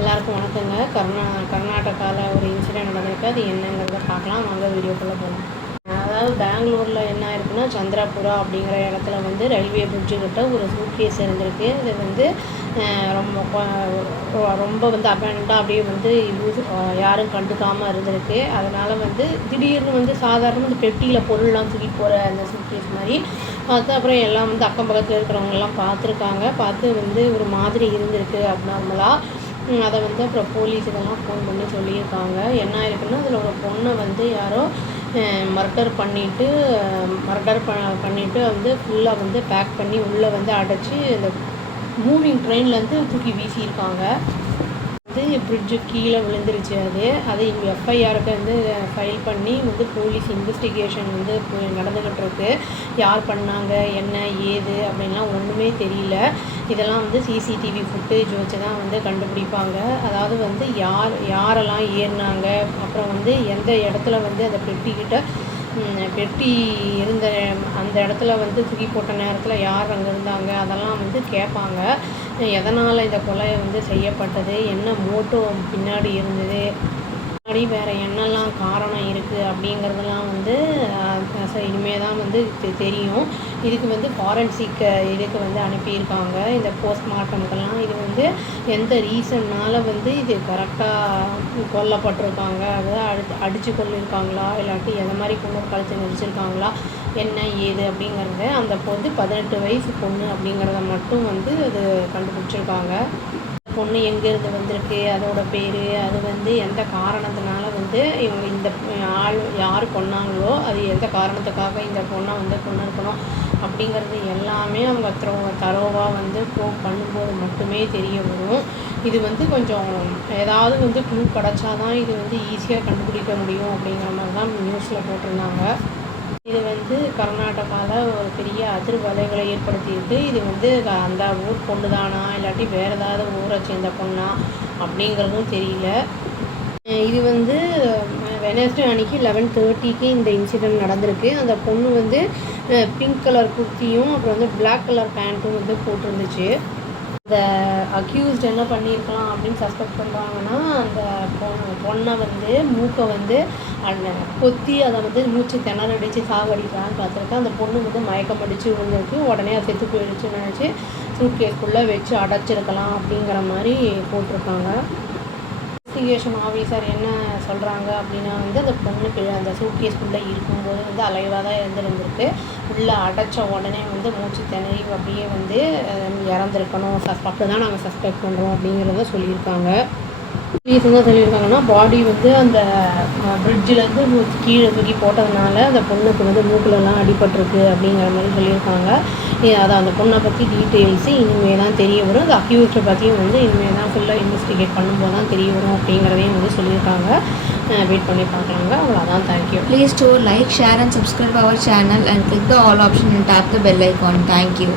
எல்லாருக்கும் வணக்கங்க. கர்நாடகாவில் ஒரு இன்சிடெண்ட் நடந்திருக்கு. அது என்னங்கிறத பார்க்கலாம். வாங்க வீடியோக்குள்ளே போகலாம். அதாவது பெங்களூரில் என்ன ஆயிருக்குன்னா, சந்திரபுரா அப்படிங்கிற இடத்துல வந்து ரயில்வே பிரிட்ஜுக்கிட்ட ஒரு சூட்கேஸ் இருந்திருக்கு. இது வந்து ரொம்ப வந்து அபேண்டண்டாக அப்படியே வந்து யாரும் கண்டுக்காமல் இருந்திருக்கு. அதனால் வந்து திடீர்னு வந்து சாதாரண இந்த பெட்டியில் பொருள்லாம் தூக்கிட்டு போகிற அந்த சூட்கேஸ் மாதிரி பார்த்து அப்புறம் எல்லாம் வந்து அக்கம் பக்கத்தில் இருக்கிறவங்கெல்லாம் பார்த்துருக்காங்க. பார்த்து வந்து ஒரு மாதிரி இருந்திருக்கு அப்நார்மலாக. அதை வந்து அப்புறம் போலீஸ் இதெல்லாம் ஃபோன் பண்ணி சொல்லியிருக்காங்க. என்ன ஆயிருக்குன்னா, அதில் ஒரு பொண்ணை வந்து யாரோ மர்டர் பண்ணிவிட்டு வந்து ஃபுல்லாக வந்து பேக் பண்ணி உள்ளே வந்து அடைச்சி இந்த மூவிங் ட்ரெயின்லேருந்து தூக்கி வீசியிருக்காங்க. வந்து பிரிட்ஜு கீழே விழுந்துருச்சு. அது எஃப்ஐஆருக்கு வந்து ஃபைல் பண்ணி வந்து போலீஸ் இன்வெஸ்டிகேஷன் வந்து நடந்துக்கிட்டு இருக்கு. யார் பண்ணாங்க, என்ன ஏது அப்படின்லாம் ஒன்றுமே தெரியல. இதெல்லாம் வந்து சிசிடிவி ஃபுட்டேஜ் வச்சு தான் வந்து கண்டுபிடிப்பாங்க. அதாவது வந்து யாரெல்லாம் ஏறினாங்க, அப்புறம் வந்து எந்த இடத்துல வந்து அந்த பெட்டி இருந்த அந்த இடத்துல வந்து தூக்கி போட்ட நேரத்தில் யார் அங்கே இருந்தாங்க, அதெல்லாம் வந்து கேட்பாங்க. எதனால் இந்த கொலை வந்து செய்யப்பட்டது, என்ன மோட்டோ பின்னாடி இருந்தது, முன்னாடி வேறு என்னெல்லாம் காரணம் இருக்குது அப்படிங்கிறதெல்லாம் வந்து இனிமேல் தான் வந்து தெரியும். இதுக்கு வந்து ஃபாரன்சிக் இதுக்கு வந்து அனுப்பியிருக்காங்க. இந்த போஸ்ட்மார்ட்டமுக்கெல்லாம் இது வந்து எந்த ரீசன்னால் வந்து இது கரெக்டாக கொல்லப்பட்டிருக்காங்க, அதாவது அடித்து கொல்லியிருக்காங்களா, இல்லாட்டி எந்த மாதிரி கொண்டு கழுத்து நெரிச்சிருக்காங்களா, என்ன ஏது அப்படிங்கிறத அந்த வந்து 18 வயசு பொண்ணு அப்படிங்கிறத மட்டும் வந்து அது கண்டுபிடிச்சிருக்காங்க. பொண்ணு எங்கேருந்து வந்திருக்கு, அதோட பேர், அது வந்து எந்த காரணத்தினால வந்து இவங்க இந்த ஆள் யார் கொன்னாங்களோ அது எந்த காரணத்துக்காக இந்த பொண்ணை வந்து கொன்னிருக்கணும் அப்படிங்கிறது எல்லாமே அவங்க தரோவாக வந்து ப்ரூவ் பண்ணும்போது மட்டுமே தெரிய வரும். இது வந்து கொஞ்சம் ஏதாவது வந்து க்ளூ கிடச்சாதான் இது வந்து ஈஸியாக கண்டுபிடிக்க முடியும் அப்படிங்கிற மாதிரி தான் நியூஸில் போட்டிருந்தாங்க. இது வந்து கர்நாடகாவில் ஒரு பெரிய அதிர்வலைகளை ஏற்படுத்தியிருக்கு. இது வந்து அந்த ஊர் பொண்ணு தானா, இல்லாட்டி வேறு ஏதாவது ஊரை சேர்ந்த பொண்ணா அப்படிங்கிறதும் தெரியல. இது வந்து வெனஸ்டே அன்றைக்கி 11:30க்கு இந்த இன்சிடெண்ட் நடந்திருக்கு. அந்த பொண்ணு வந்து பிங்க் கலர் குர்த்தியும் அப்புறம் வந்து பிளாக் கலர் பேண்ட்டும் வந்து போட்டிருந்துச்சு. இந்த அக்யூஸ்ட் என்ன பண்ணியிருக்கலாம் அப்படின்னு சஸ்பெக்ட் பண்ணுறாங்கன்னா, அந்த பொண்ணை வந்து மூக்கை வந்து கொத்தி அதை வந்து மூச்சு திணறடிச்சு சாகடிக்கலான்னு பார்த்துருக்கேன். அந்த பொண்ணு வந்து மயக்கம் அடித்து விழுந்திருக்கு. உடனே அது செத்து போயிடுச்சுன்னு நினச்சி சூட்கேஸ்குள்ளே வச்சு அடைச்சிருக்கலாம் அப்படிங்கிற மாதிரி போட்டிருக்காங்க. இன்வெஸ்டிகேஷன் ஆஃபீஸர் என்ன சொல்கிறாங்க அப்படின்னா வந்து அந்த பொண்ணுக்கு அந்த சூட்கேஸ்குள்ளே இருக்கும்போது வந்து அலைவாக தான் இருந்திருக்கு. உள்ளே அடைச்ச உடனே வந்து மூச்சு திணறி அப்படியே வந்து இறந்துருக்கணும். அப்படி தான் நாங்கள் சஸ்பெக்ட் பண்ணுறோம் அப்படிங்கிறத சொல்லியிருக்காங்க. போலீஸ் என்ன சொல்லியிருக்காங்கன்னா, பாடி வந்து அந்த பிரிட்ஜிலேருந்து கீழே தூக்கி போட்டதுனால அந்த பொண்ணுக்கு வந்து மூக்கிலலாம் அடிபட்டிருக்கு அப்படிங்கிற மாதிரி சொல்லியிருக்காங்க. அதை அந்த பொண்ணை பற்றி டீட்டெயில்ஸு இனிமேல் தான் தெரிய வரும். அந்த அக்யூஸ்டை பற்றியும் வந்து இனிமேல் தான் ஃபுல்லாக இன்வெஸ்டிகேட் பண்ணும்போது தான் தெரிய வரும் அப்படிங்கிறதையும் வந்து சொல்லியிருக்காங்க. வெயிட் பண்ணி பார்க்கலாங்க. அவ்வளோதான். Thank you. Please do like, share and subscribe our channel and click the all option and tap the bell icon. Thank you.